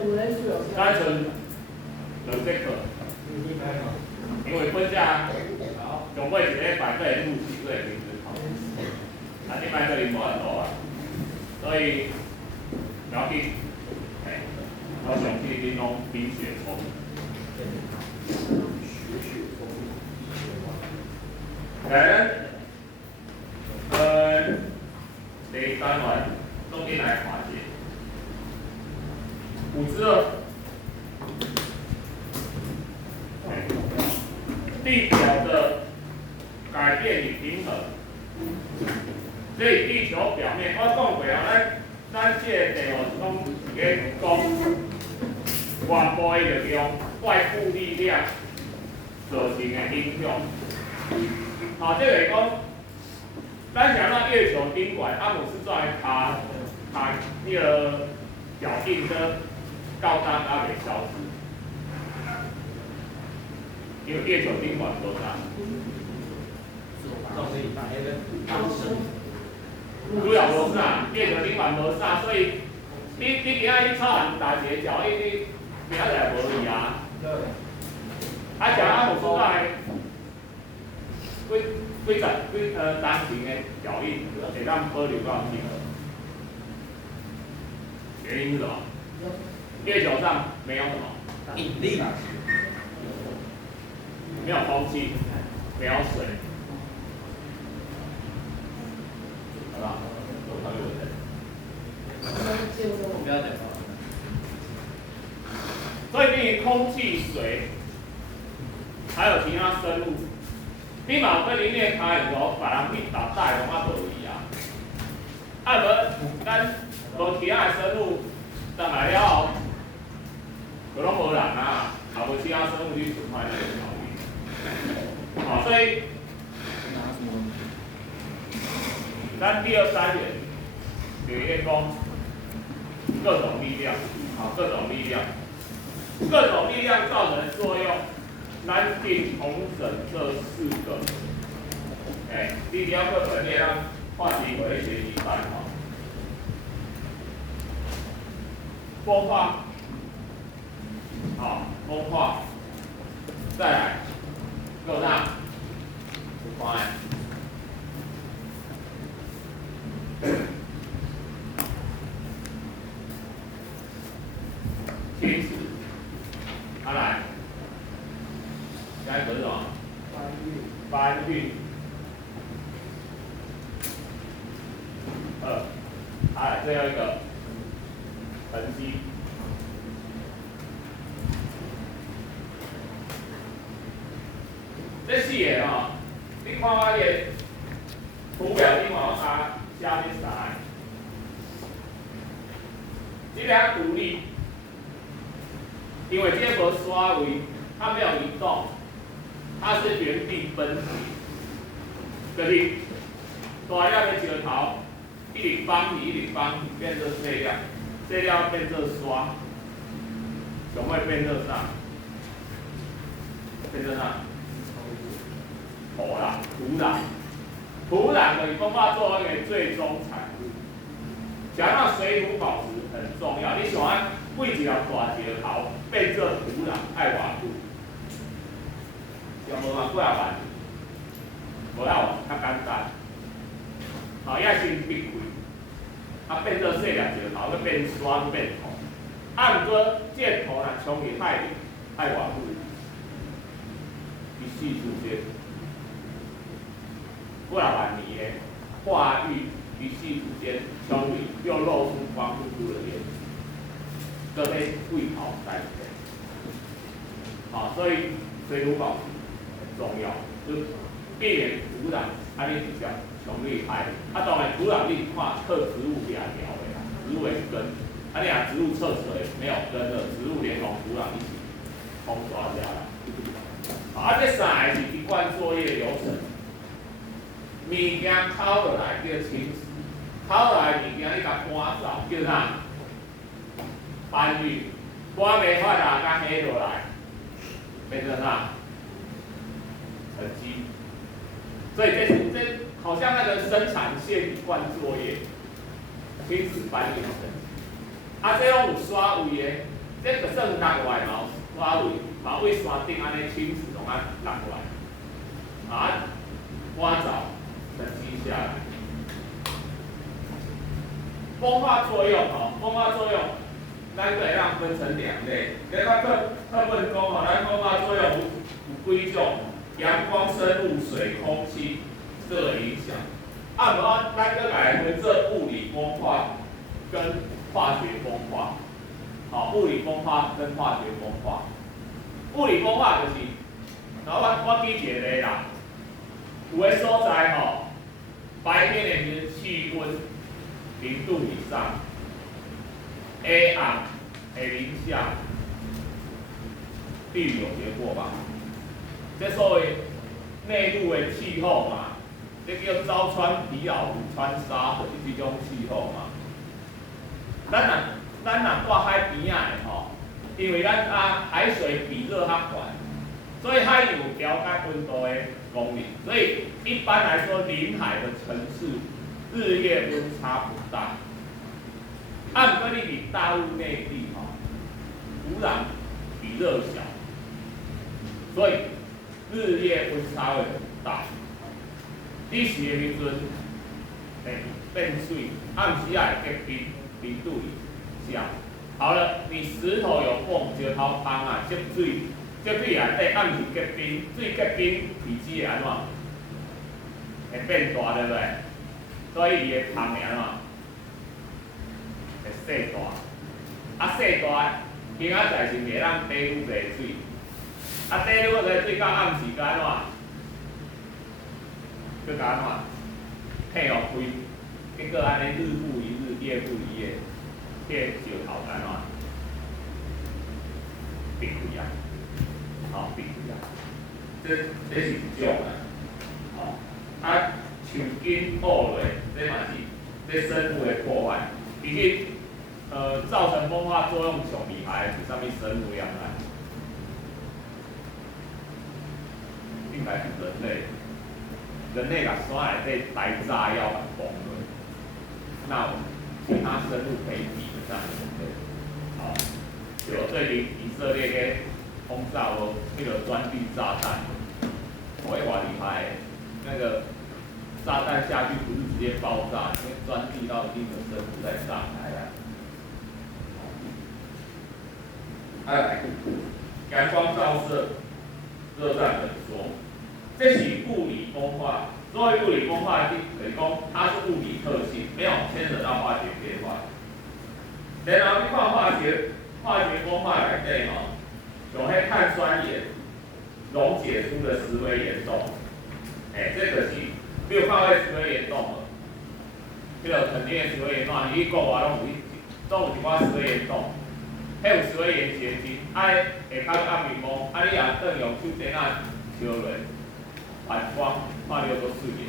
单纯两节课，因为本价上尾一个百对入是对平时考，啊，你摆这里无很多啊，所以不要紧，我上去你拢冰雪聪明。第一单元重点来化解。5之2，地表的改变与平衡。所以地球表面，我讲过啊，咱这个题目是讲原部的利用外部力量造成的影响。好，这个讲，咱想到月球宾馆，阿姆斯壮他那个脚印的高大大给消失，因为月球宾馆多大？主要无啥，月球宾馆无啥，所以你今仔去操行大一个脚印，你明仔载无去啊。啊，像阿姆斯壮单程的脚印，会当保留到地球。原因是什么？月球上没有什么引力，没有空气，没有水，好吧？不要讲话。所以对于空气、水，还有其他生物，你嘛对里面开无别人去搭载拢啊无伊啊。啊无咱无其他的生物上来了后，就拢无人啊，也无其他生物去损坏那个条件。好，所以咱第2单元就是在讲各种力量，好，各种力量。各种力量造成的作用，咱定统整这4个。你只要课本列让化题我会学习班哈。风化，好，风化，再来，热纳，方案。侵蚀。来，下一个是什么？搬运。最后一个沉积。这4个哦，你看我的图表，你看我下面啥？这两独立。因为这个刷位，它没有移动，它是原地分解。这里大量的石头一直放变成碎料，碎料变成刷，总会变成啥？变成啥？土壤的风化作用的最终产物。想要水土保持很重要，你想每一条大石头变做土壤爱偌久？有无嘛？几啊万年？无要较简单。好，也先闭开，变做细粒石头，要变沙变土。毋过这个土若冲入海里，爱偌久？一夕之间，几啊万年的化育，一夕之间冲入，又露出光秃秃的脸。这类会跑在里面，好，所以水土保持很重要，就避免土壤你比较容易害。当然土壤你看克植物比较苗的啦，植物的根，你若植物测水没有根的，植物连同土壤一起冲刷下来。好，这3个是一贯作业流程，物件抠落来叫侵蚀，抠落来物件你甲搬走叫啥？搬运，搬袂法啦，甲下落来，变成啥？沉积。所以这好像那个生产线一贯作业，侵蚀搬运沉积。这种有刷位的，这个算落来嘛，花蕊嘛为山顶安尼青石拢安落来，啊，挖藻沉积下来。风化作用风化作用，咱可以让分成两类。这个课本讲咱风化作用有几种，阳光、生物、水、空气这个影响。咱个来分这物理风化跟化学风化。物理风化跟化学风化。物理风化就是，我举一个例啦，有个所在白天的时气温0度以上，下暗会零下，地理有学过吧？这所谓内陆的气候嘛，这叫朝穿皮袄午穿纱，就是这种气候嘛。咱若住海边仔的因为咱海水比热较悬，所以海有调节温度的功能。所以一般来说，临海的城市日夜温差不大。不过你伫大陆内地土壤比热小，所以日夜温差会很大。你是的时阵，变水，暗时也会结冰，0度以下。好了，你石头有缝，石头帮接水，接水内底暗时结冰，水结冰，体积会安怎？会变大，对不对？所以伊会芳会安怎？会细大，细大，今仔载是袂当滴愈侪水，滴愈侪水到暗时干怎？佮干怎？配互开，结果安尼日复一日，夜复一夜，这石头干怎？闭开闭开这是一种树根破落，这嘛是对生物的破坏。其实，造成风化作用上厉害的是啥物生物样来？应该是人类。人类把山内底来炸药把崩了，那其他生物可以比得上人类。就最近以色列嘅轰炸那个钻地炸弹，我也话厉害，那个炸弹下去不是直接爆炸，因为钻地到一定的深度再上来阳光照射，热胀冷缩，这是物理风化。所谓物理风化，就是讲它是物理特性，没有牵扯到化学变化。然后你看化学风化内底像迄碳酸盐溶解出的石灰岩洞，这个是你有看过石灰岩洞无？迄个肯定的石灰岩洞，你去国外拢有一寡石灰岩洞，迄有石灰岩结晶，下骹暗暝摸，你也当用手电仔烧落，反光看到都水的，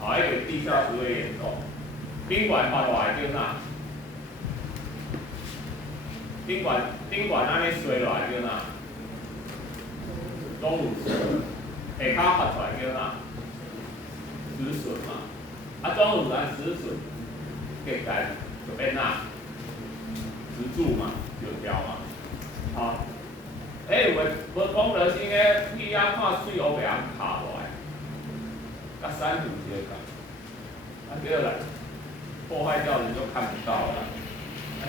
迄个地下石灰岩洞，宾馆发大个叫啥？宾馆安尼衰落来叫啥？钟乳石，下骹发出来叫啥？止损嘛。钟乳石止损，结解就变哪？止住嘛，就掉嘛。有无功能性的气压看水乌白人卡落来，甲珊瑚相共，叫来破坏掉人就看不到了。你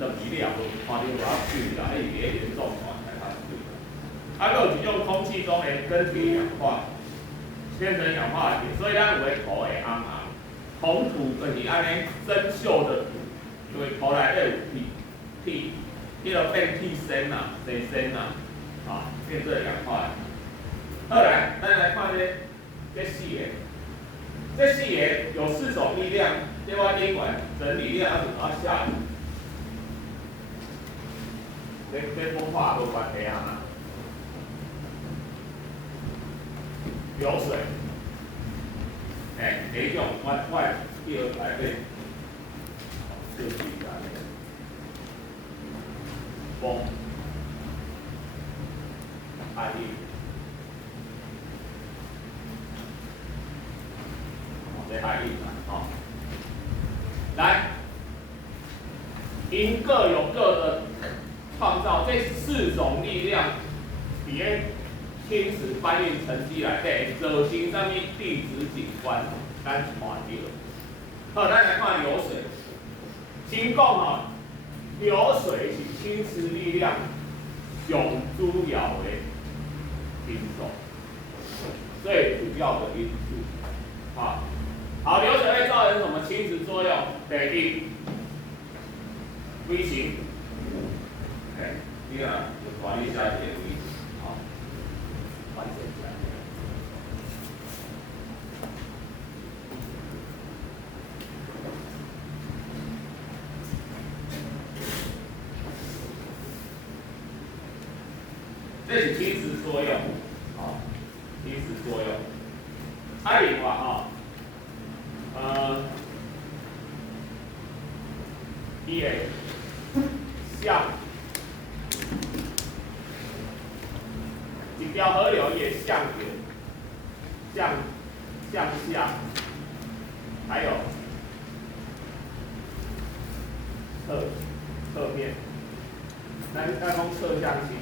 落雨了，看到偌水啦，伊也严重看才较水。还有一种空气中的跟铁氧化，变成氧化铁，所以咱有的土会红红。红土就是安尼生锈的土，因为土内底有铁，迄个变铁锌啦、砷锌啦，变做氧化。后来，咱来看这四个，这四个有4种力量，对我宾馆整理力量要怎么下？这风化无关系啊。流水，第一种我第二排对，就是风，海力，这海力来，因各有各的种力量，伫个侵蚀搬运沉积内底，造成啥物地质景观，咱看到。好，咱来看流水。先讲吼，流水是侵蚀力量上主要的因素，最主要的因素。好，流水会造成什么侵蚀作用？第一，微型。你啊，就管理下一个微型，好，完整一下。这是侵蚀作用，好，侵蚀作用。另外伊会向一条河流也向下，还有侧面，咱讲侧向侵蚀，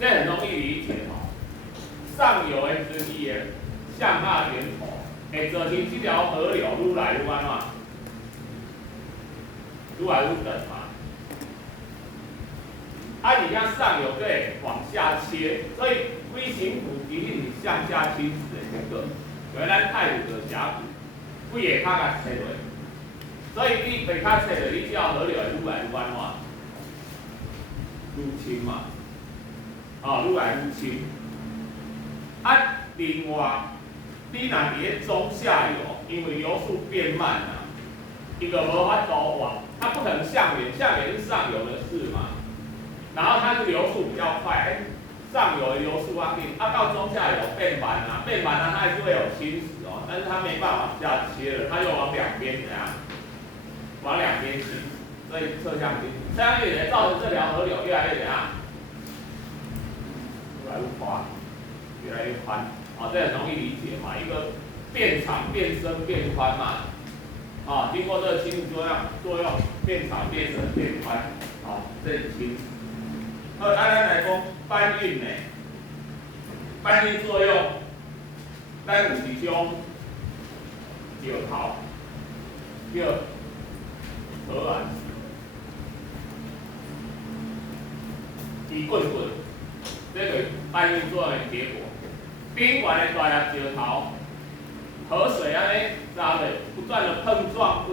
这很容易理解哦。上游的时伊的向下源头，会造成这条河流愈来愈安怎？愈来愈长嘛。你看上游对往下切，所以微型骨一定是向下侵蚀的一个，原来太古的峡谷，规个骹甲切落，所以你被骹切落，你这条河流会愈来愈安怎？愈深嘛，愈来愈深。另外，你若伫咧中下游，因为流速变慢啊，伊个无法度往，它不可能向源，向源是上游的事嘛。然后它的流速比较快，上游的流速啊紧，到中下游变慢啊，它还是会有侵蚀哦，但是它没办法往下切了，它就往两边怎样？往两边侵蚀，所以侧向侵蚀，侧向侵蚀造成这条河流越来越怎样？越来越宽，越来越宽，这很容易理解嘛，一个变长、变深、变宽嘛，经过这个侵蚀作用变长、变深、变宽，这是侵蚀。咱来讲搬运呢，搬运作用，咱有一种石头叫鹅卵石，一棍棍，这个搬运作用的结果。冰完的大粒石头，河水安尼啥的，不断碰撞，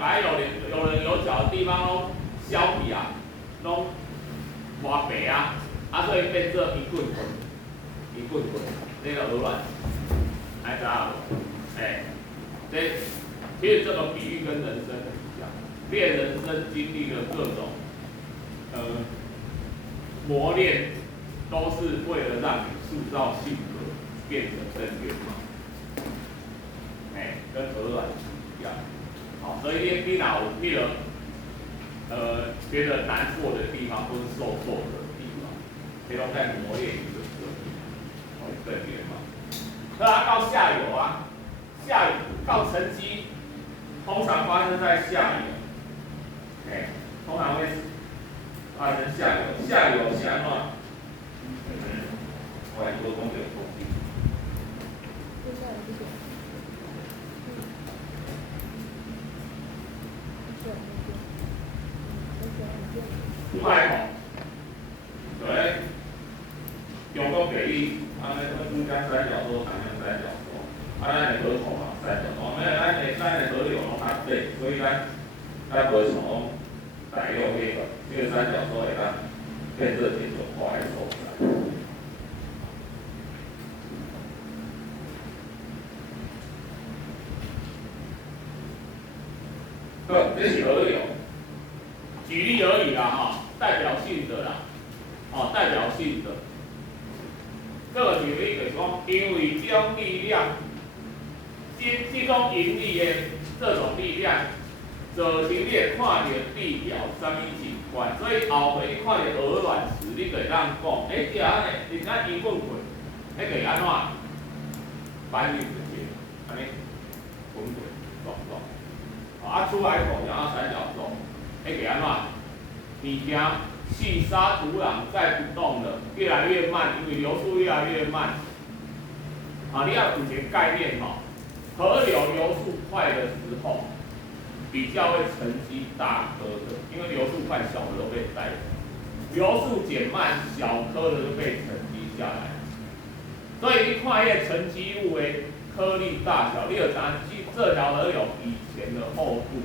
把有棱有角的地方都削皮啊，拢磨白啊，所以变做一棍棍，这个鹅卵石，知影无？其实这个比喻跟人生很像，你的人生经历了各种磨练，都是为了让你塑造性格，变成正面嘛。跟鹅卵石一样。所以你哪有迄个觉得难过的地方，或是受挫的地方，这都在磨练你的个性，正面嘛。到下游啊，下游到沉积，通常发生在下游，通常会发生下游，下游是安怎？我来多讲点统计。500吼，对，中国给予安尼中间三角洲、长江三角洲，咱的河口嘛三角洲，咱的河流拢较短，所以咱袂像讲大陆这个三角洲会当变热点所化的所在。这是河流，举例而已啦，代表性的啦，代表性的。这个举例就是讲，因为这种力量，这种引力的这种力量，造成你会看到地表什么景观，所以后回你看到鹅卵石，你就会当讲，这安尼，人家一棍棍，就是安怎搬运这些，安尼滚滚撞撞。出海口然后三角洲，就是安怎物件细沙土壤再不动了，越来越慢，因为流速越来越慢。啊，你要有一个概念哈，河流流速快的时候，比较会沉积大颗的，因为流速快，小的都被带走；流速减慢，小颗的就被沉积下来。所以你看迄沉积物的颗粒大小，你就知道这条河流以前的厚度。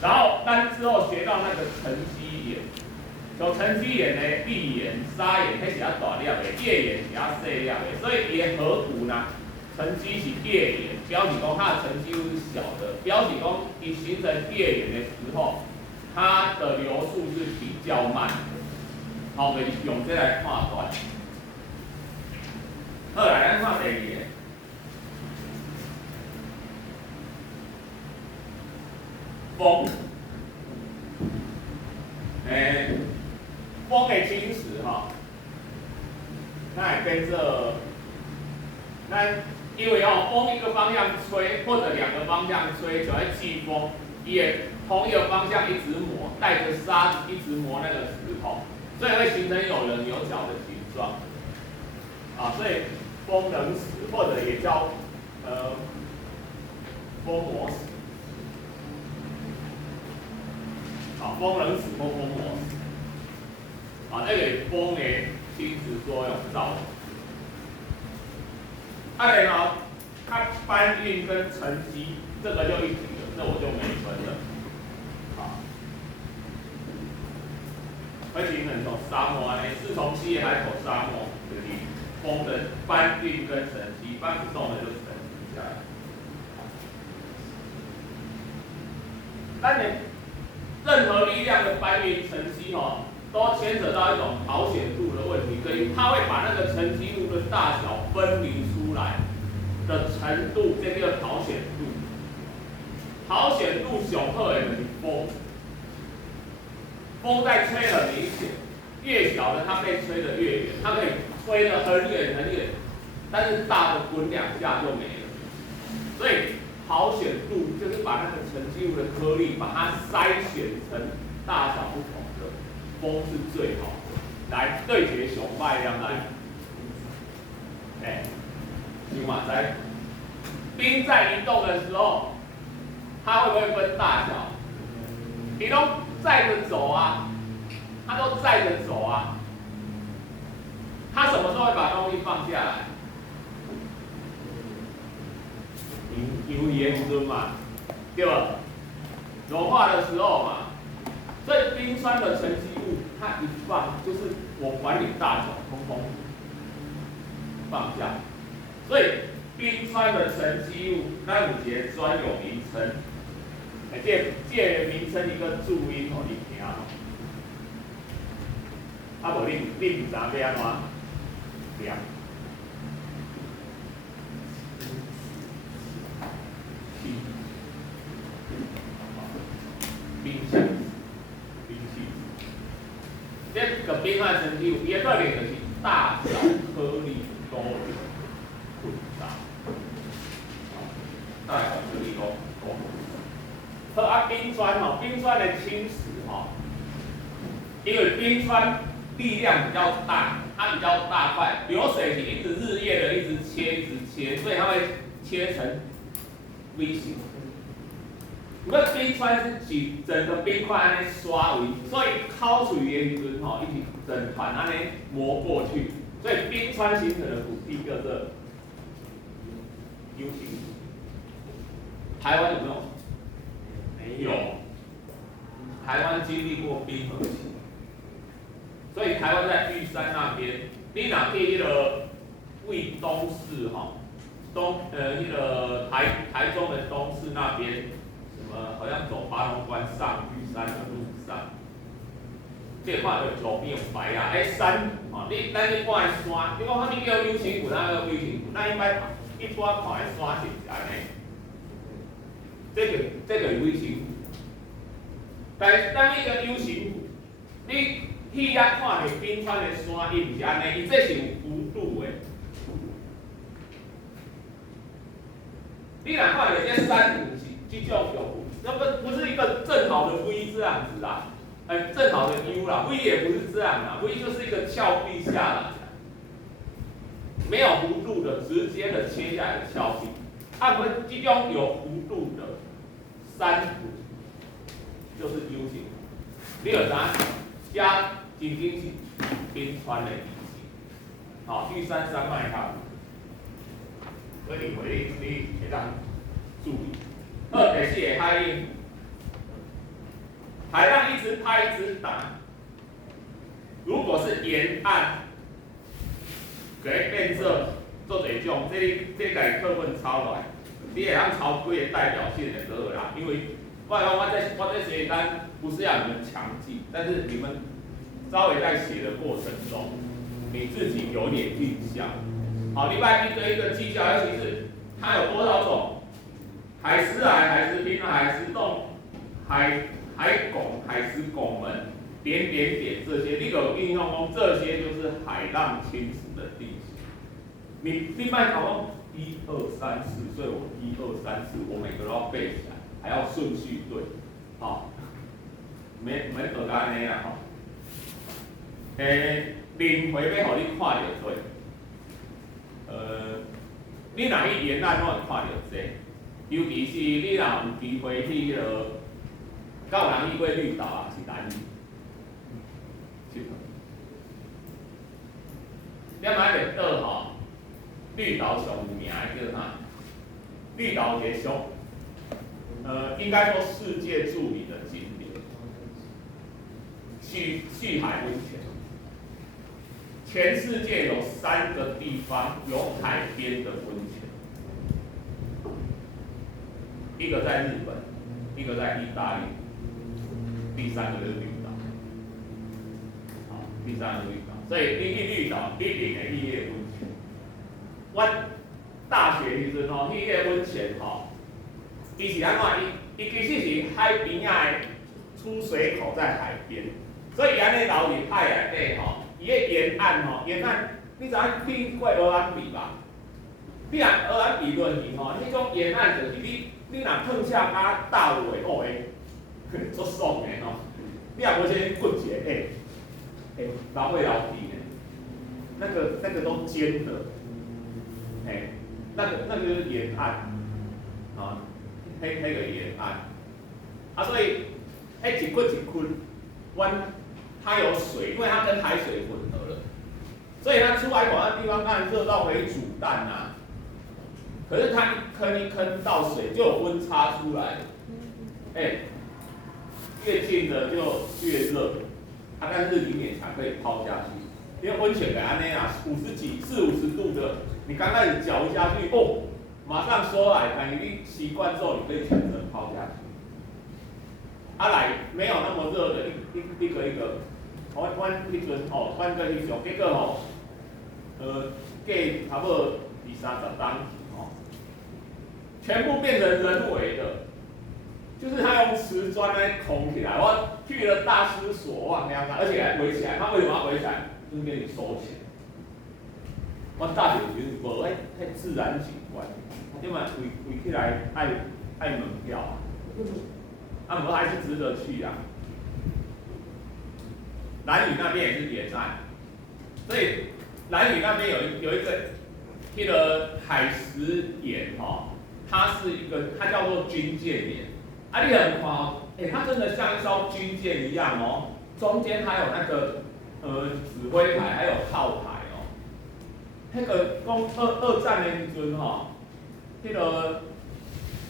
然后咱之后学到那个沉积岩，像沉积岩的砾岩、砂岩，迄是较大粒的，页岩是较细粒的，所以伊的河谷呢，沉积是页岩，表示讲它的沉积物是小的，表示讲伊形成页岩的时候，它的流速是比较慢的。好，我们用这来判断。好，来咱看第二个。风，风的侵蚀哈，那也跟着，那因为风一个方向吹或者两个方向吹，就会季风，也同一个方向一直磨，带着沙子一直磨那个石头，所以会形成有棱有角的形状。啊，所以风冷石或者也叫风磨石。啊，风冷石或风磨石，啊，那个风的侵蚀作用造成。然后它搬运跟沉积，这个就一体了，这我就没分了。啊，会形成从沙漠呢，是从西沿海口沙漠这里风的搬运跟沉积，搬不动的就沉积下来。但你任何力量的搬运沉积都牵扯到一种好显度的问题，所以它会把那个沉积物的大小分离出来的程度，这个好显度。好显度上好的就是风，风在吹很明显，越小的它被吹得越远，它可以吹得很远很远，但是大的滚两下就没了，所以。好显度就是把那个沉积物的颗粒，把它筛选成大小不同的，风是最好的。来对决熊脉量来，熊马在冰在移动的时候，它会不会分大小？你都载着走啊，它都载着走啊，它什么时候会把东西放下来？由盐分嘛，对吧？融化的时候嘛，所以冰川的沉积物，它一放就是我管你大小，通通放下。所以冰川的沉积物，那有一个专有名称，这个名称一个注音你听哦。无你唔知要安怎念？冰气，冰气，这个冰块沉积物，伊个特点就是大小颗粒都有混杂，大小颗粒都混杂。好冰川冰川的侵蚀因为冰川力量比较大，它比较大块，流水是一直日夜的一直切，所以它会切成 V 型。那冰川是整个冰块安尼刷为，所以烤水的时阵一起整团安尼磨过去，所以冰川形成的土地叫做 U 型。台湾有没有？没有。台湾经历过冰河期，所以台湾在玉山那边，你若去迄个卫东市那个台中的东市那边。好像走八龙关上玉山的路上，这看到路边有牌啊，山你咱去看山，你讲啥物叫 U 型骨，哪个 V 型骨？咱一般看的山是安尼，这个 V 型骨，但是咱迄个 U 型骨，你去遐看的冰川的山，伊唔是安尼，伊这是有弧度的。你若看到这山，这种有，那不是一个正好的 V 这样子啊，正好的 U 啦 ，V 也不是这样啦 ，V 就是一个峭壁下来，没有弧度的，直接的切下来的峭壁。我们这种有弧度的山谷就是 U 型。你有啥？加仅仅是冰川的地形，好，玉山山脉它，所以你会当注意。第四个海鹰，海浪一直拍一直打。如果是沿岸，可以变做做这种，这个课文抄落来，你会当抄几个代表性的歌啦。因为我在写单不是要你们强记，但是你们稍微在写的过程中，你自己有点印象。好，另外一个技巧，尤其是它有多少种，海狮海、海狮滨、海狮洞、海拱、海狮拱门。点这些，你有印象哦？这些就是海浪侵蚀的地形。你另外搞到1、2、3、4，所以我1、2、3、4，我每个都要背起来，还要顺序对，好，没学到安尼啦吼。轮回要互你看到对，你若去沿岸，拢会看到这，尤其是你若有机会去敢有人去过绿岛啊，是南屿。咱买一个岛吼，绿岛上有名的叫啥？绿岛也上，应该说世界著名的景点，旭海温泉。全世界有3个地方有海边的温泉，一个在日本，一个在意大利，第3个就是绿岛。好，第3个绿岛。所以你去绿岛一定会去迄个温泉。我大学时阵吼，去迄个温泉吼，伊是安怎？伊其实是海边仔的出水口在海边，所以安尼流入海内底吼，伊个沿岸吼，沿岸你知影去过鹅銮鼻吧？你若鹅銮鼻论去吼，迄种沿岸就是你若碰下甲大尾哦诶，足爽诶吼。你若无先骨一下老会老底呢，那个都尖的，那个就是沿岸，啊，那个沿岸，所以一骨，它有水，因为它跟海水混合了，所以它出海口那地方当然热到可以煮蛋啊，可是它一坑到水就有温差出来，越近的就越热。但是你勉强可以泡下去，因为温泉的安内啊，40几、40-50度的，你刚开始搅下去，马上收来，等你习惯之后，你可以全程泡下去。来没有那么热的一个，阮迄阵阮个翕相，结果隔差不多20-30当全部变成人为的。就是他用瓷砖来孔起来，我去了大失所望那样，而且还围起来。他为什么要围起来？就是给你收钱。我大学时无自然景观，因为围起来爱门票啊，无还是值得去啊。兰屿那边也是沿岸，所以兰屿那边有一个那个海蚀岩它是一个，它叫做军舰岩。你很看它真的像一艘军舰一样中间还有那个指挥台，还有炮台那个讲二战的时阵那个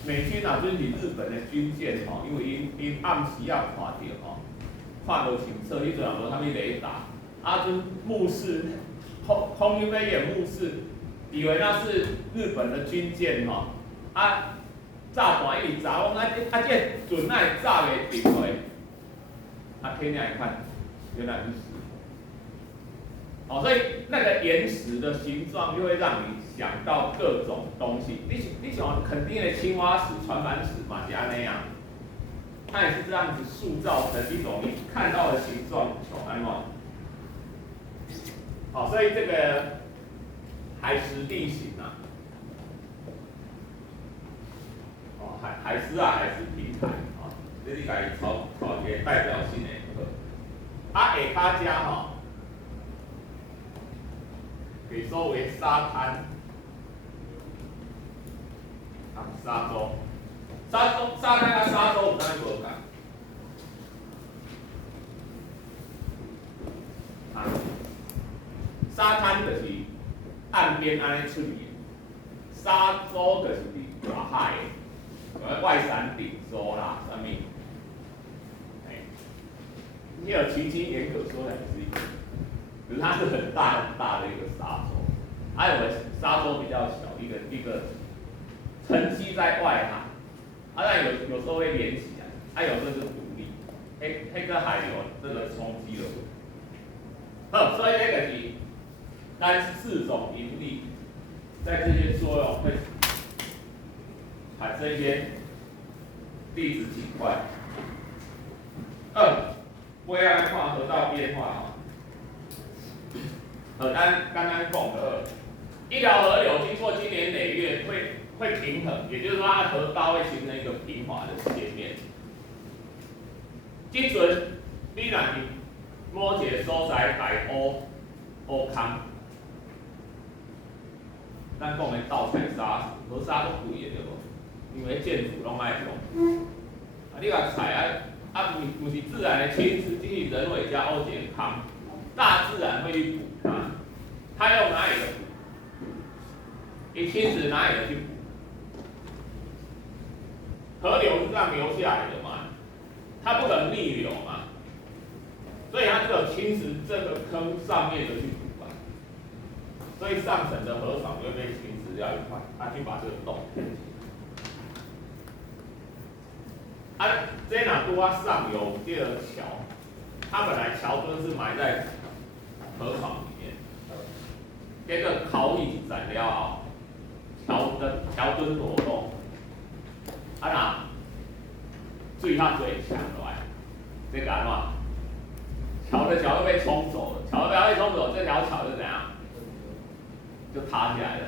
美军啊，就是日本的军舰因为因暗时啊看到清楚，迄阵也无啥物雷达，就目视空军飞员目视，以为那是日本的军舰炸弹一直炸，我讲这船哪会炸袂停落？天亮一看，原来是石头。所以那个岩石的形状就会让你想到各种东西。你想肯定的青蛙石、船板石嘛，是安那样，它也是这样子塑造成一种你看到的形状，安怎？所以这个海蚀地形海狮啊，海狮平台这是家己抄一个代表性的课。下骹遮吼，是所谓沙滩，沙洲，沙滩甲沙洲有啥物无共？沙滩就是岸边安尼出现，沙洲就是伫外海的，外山顶洲啦，啥物？你有其经严格说来之一，可是它是很大很大的一个沙洲，还有的沙洲比较小，一个沉积在外海，但有时候会连起来，有时候是独立，那个海流这个冲击了。所以那个是咱4种引力在这些作用会产生一些粒子景块。不要来看河道变化咱刚刚讲的一条河流经过经年累月会平衡，也就是说它的河道会形成一个平滑的切面。即阵你若是某一个所在大乌空，咱讲的盗采砂河沙都贵的对无？因为建筑拢爱用。你若采不是自然的侵蚀，这是人为加乌一个坑，大自然会去补它。它用哪里的补？你侵蚀哪里的去补？河流是这样流下来的嘛，它不可能逆流嘛，所以它只有侵蚀这个坑上面的去补啊。所以上层的河床就会被侵蚀掉一块，它去把这个洞填起来。这哪拄啊上游这个桥，它本来桥墩是埋在河床里面，这个考一斩了后，桥墩裸露，那水较多强落来，这个安怎？桥就被冲走了，桥被冲走，这条桥就怎样？就塌下来了。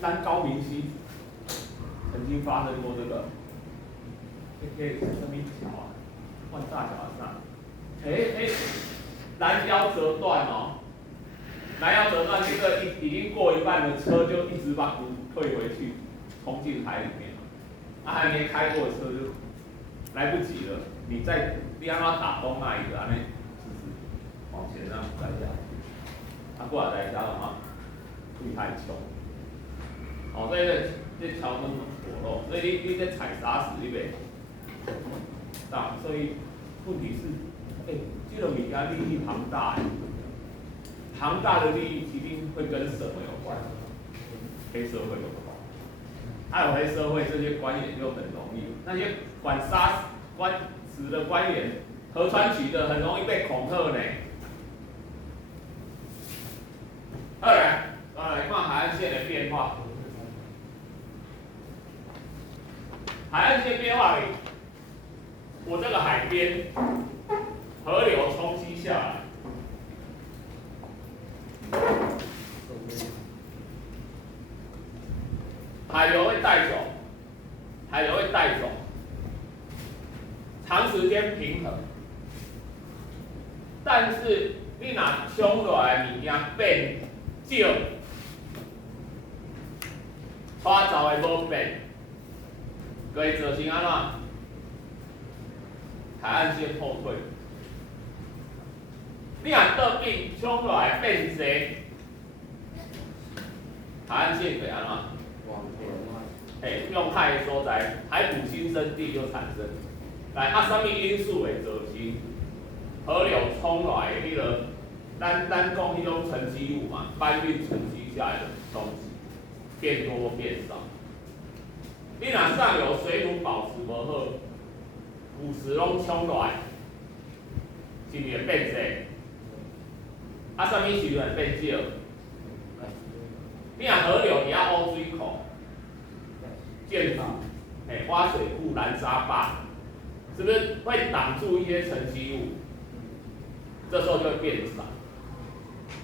咱高明溪曾经发生过这个。这是什么桥啊？万大桥上，拦腰折断哦，拦腰折断，这个已经过一半的车就一直把退回去，冲进海里面了。还没开过的车就来不及了。你要打东那一个，就是往前这样摔下来。过来家的话，会太穷。所以这桥墩裸露，所以你在踩沙石你袂。所以问题是，这个物件利益庞大，庞大的利益一定会跟什么有关？黑社会有关。还有黑社会这些官员就很容易，那些管官职的官员，河川局的很容易被恐吓呢。来看海岸线的变化。海岸线变化里。我这个海边，河流冲击下来，海流会带走，长时间平衡。但是你若冲落来物件变少，花走的无变，会造成安怎？海岸线后退，你若倒边冲落来变济，海岸线会安怎？用海的所在，海埔新生地就产生。什么因素会造成河流冲落来的迄个？咱讲迄种沉积物嘛，搬运沉积下来的东西变多变少。你若上游水土保持无好。腐蚀拢冲落来，是毋是会变济？什么时阵会变少？你若河流伫乌水库、建筑、挖水库、拦沙坝，是不是会挡住一些沉积物？这时候就会变少。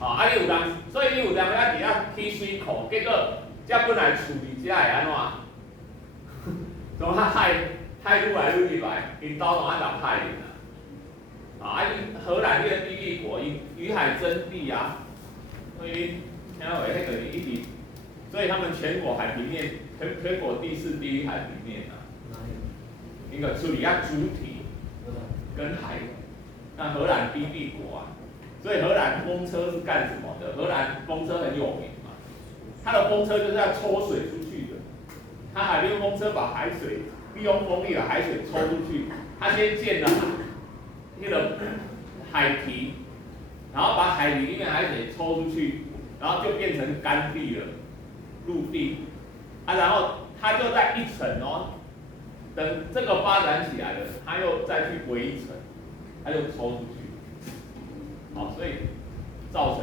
你有人，所以你有人要伫遐起水库，结果这本来处理这会安怎？从海愈来愈入来，因岛拢爱流海里啦。荷兰那个低地国，与海争地啊，所以听到那个一直，所以他们全国海平面，全国第4、第1海平面啊。一个处理亚主体跟海，那荷兰低地国啊，所以荷兰风车是干什么的？荷兰风车很有名嘛，它的风车就是要抽水出去的，它海边风车把海水利用风力把海水抽出去，它先建了那个海堤，然后把海堤里面海水抽出去，然后就变成干地了，陆地，啊，然后它就在一层哦。等这个发展起来了，它又再去围一层，它又抽出去，好，所以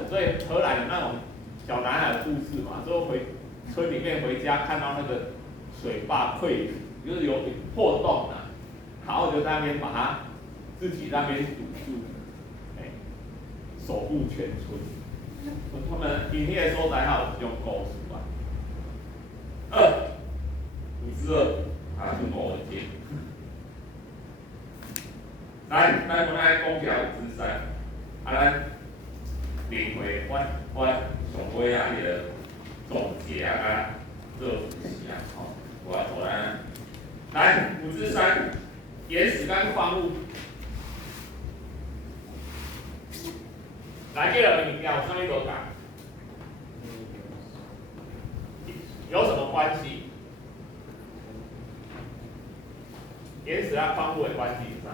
所以荷兰有那种小男孩的故事嘛，之后回村里面回家看到那个水坝溃就是有破洞啊，然后就在那边把它自己那边堵住，守护全村。他们今天的所在还有用故事啊。52。是5节。咱来讲起来53，咱领会我上尾啊迄个总结啊，做复习啊，吼，我来53，岩石跟矿物。来，这两个物件有啥物做讲？有什么关系？岩石和矿物的关系是啥？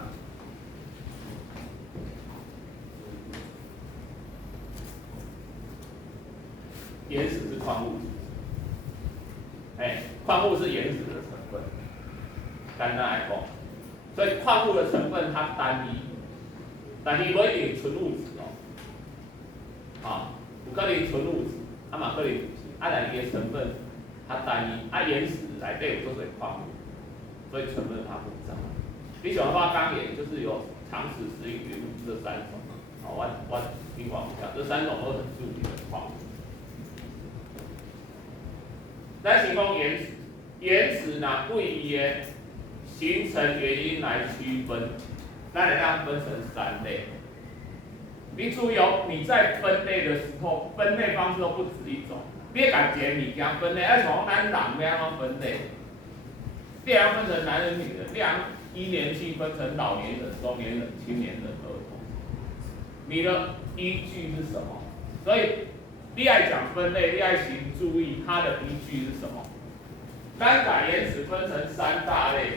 岩石是矿物，矿物是岩石的成分，简单来讲，所以矿物的成分它单一，但是不一定纯物质哦，有可能纯物质，嘛可能不是，但是伊的成分它单一，岩石内底有做侪矿物。所以成分它复杂。你喜欢画钢岩，就是有长齿、石英、云这3种。好，我听广讲，这3种都很著名的矿物。咱先讲岩石，岩石呢对伊的形成原因来区分，咱来让分成3类。你注意哦，你在分类的时候，分类方式都不止一种。你甲一个物件分类，像咱人要安怎分类？你要分成男人、女人，你要依年纪分成老年人、中年人、青年人、儿童。你的依据是什么？所以你爱讲分类，你爱请注意它的依据是什么？单把岩石分成3大类，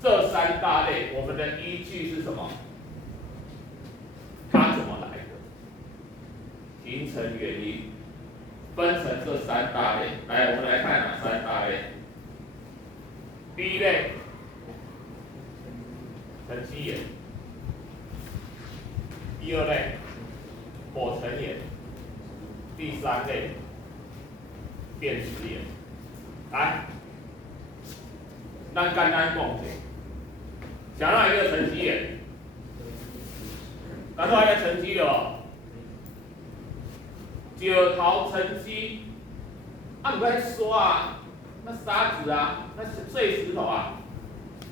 这3大类我们的依据是什么？它怎么来的？形成原因，分成这3大类。来，我们来看哪3大类？第一类，沉积岩；第2类，火成岩；第3类，变石岩。来，咱简单讲者，想到一个沉积岩，拿出来一个沉积了，石头沉积，不该刷啊。那沙子啊，那碎石头啊，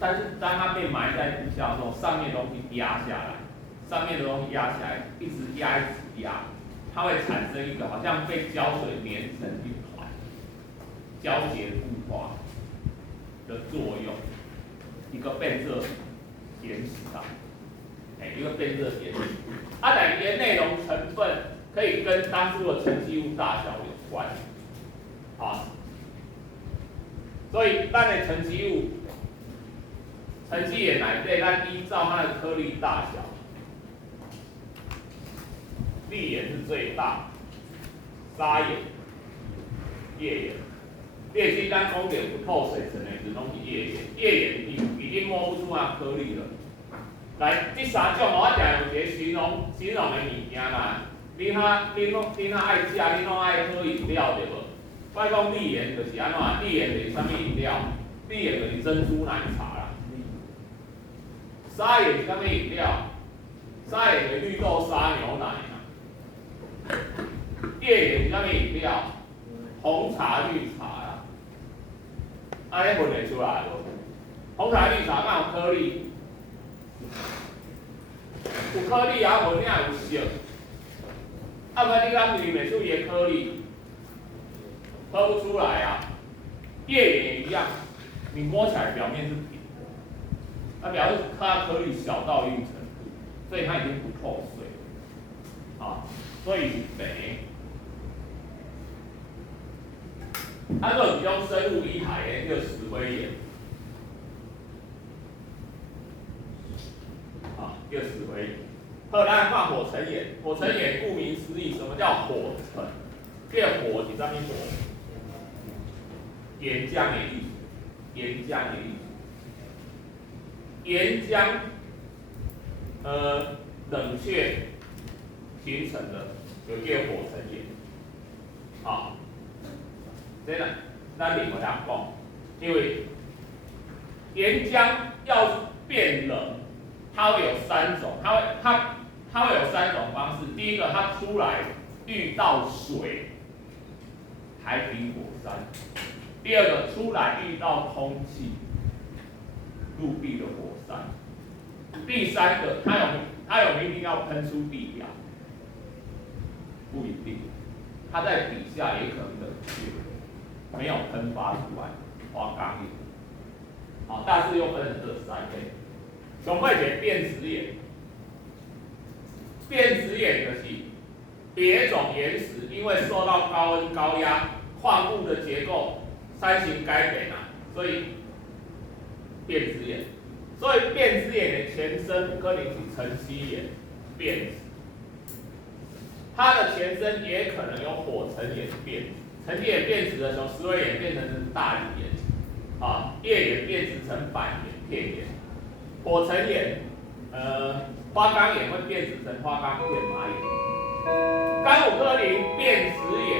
但是当它被埋在地下的时候，上面的东西压下来，一直压，它会产生一个好像被胶水粘成一团，胶结固化的作用，一个变热岩石啊，一个变热岩石，它的里面内容成分可以跟当初的沉积物大小有关，所以咱的沉积物，沉积岩内底，咱依照它的颗粒大小，砾岩是最大，砂岩、页岩，列去咱讲点不透水层的只拢是页岩，页岩已经摸不出它颗粒了。来，这3种我定用一个形容的物件啦，你若爱食，你拢爱喝饮料对无？我讲砾岩就是安怎？砾岩就是啥物饮料？砾岩就是珍珠奶茶啦。砂岩是啥物饮料？砂岩就是绿豆沙牛奶啦。页岩是啥物饮料？红茶、绿茶啦。安尼分得出来无？红茶、绿茶敢有颗粒？有有颗粒啊，无领有色。啊，不然你讲里面出也颗粒，喝不出来啊。页岩也一样，你摸起来表面是平的，那表示它颗粒小到一定程度，所以它已经不透水了啊，所以是白。啊，如果比较深入理海的，叫石灰岩，啊，叫石灰岩。好，咱看火成岩，火成岩顾名思义，什么叫火成？这个火是啥物火？岩浆的意思，岩浆的意思。岩浆，冷却形成的，就叫火成岩。好，这咱另外来讲，因为岩浆要变冷，它会有三种，它会有三种方式。第一个，它出来遇到水，海底火山；第二个，出来遇到空气，陆地的火山；第三个，它有明明要喷出地表，不一定，它在底下也可能冷却，没有喷发出来，花岗岩。好，大致又分成这三类。上尾一个变质岩，变质岩就是别种岩石因为受到高温高压，矿物的结构三型改变啊，所以变质岩。所以变质岩的前身可能是沉积岩、变质，它的前身也可能有火成岩变质。沉积岩变质的时候，石灰岩变成是大理岩，啊，页岩变质成板岩、片岩。火成岩，花岗岩会变质成花岗片、麻岩。干五颗磷变质岩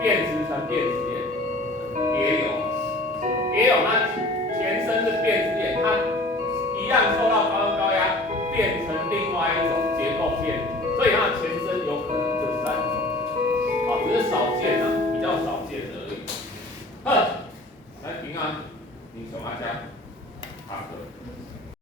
变质成变质岩，也有，那前身是变质